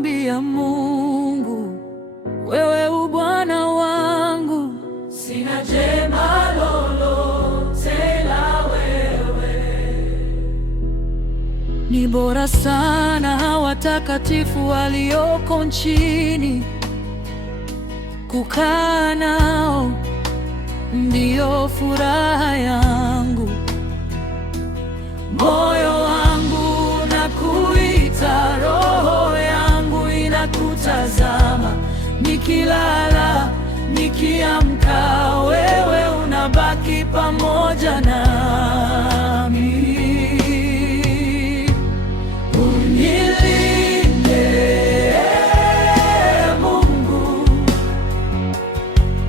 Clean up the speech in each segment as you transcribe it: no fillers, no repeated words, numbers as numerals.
kumwambia Mungu, wewe u Bwana wangu, sina jema lolote la wewe. Ni bora sana watakatifu walioko nchini, kukaa nao ndiyo furaha yangu. Moyo wangu nakuita, roho yangu inakutazama. Nikilala, nikiamka, wewe unabaki pamoja nami. Unilinde Mungu,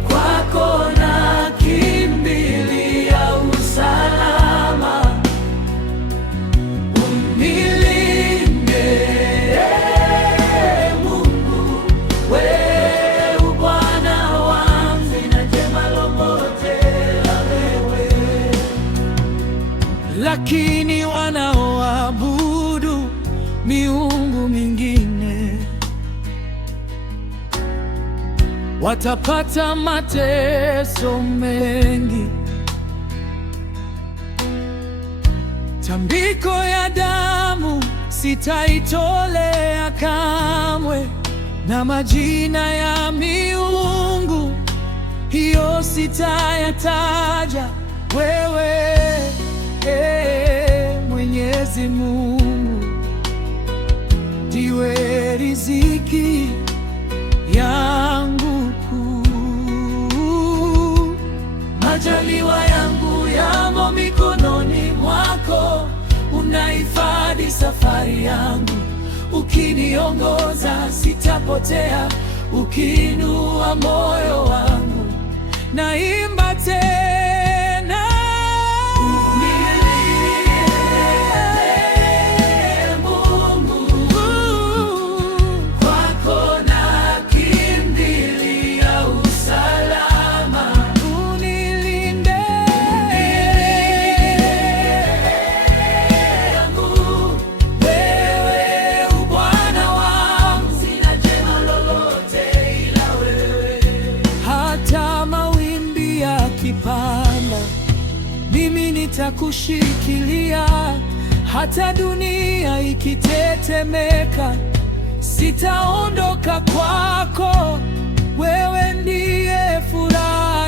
kwako nakimbilia usalama. Unilinde Mungu, wewe u Bwana wangu, sina jema lolote la wewe. Lakini wanaoabudu miungu mingine watapata mateso mengi. Tambiko ya damu sitaitolea kamwe, na majina ya miungu hiyo sitayataja. Wewe Mwenyezi Mungu ndiwe riziki yangu kuu. Majaliwa yangu yamo mikononi mwako, unahifadhi safari yangu. Ukiniongoza sitapotea, ukiinua moyo wangu naimba tena. Mimi nitakushikilia, hata dunia ikitetemeka, sitaondoka kwako. Wewe ndiye furaha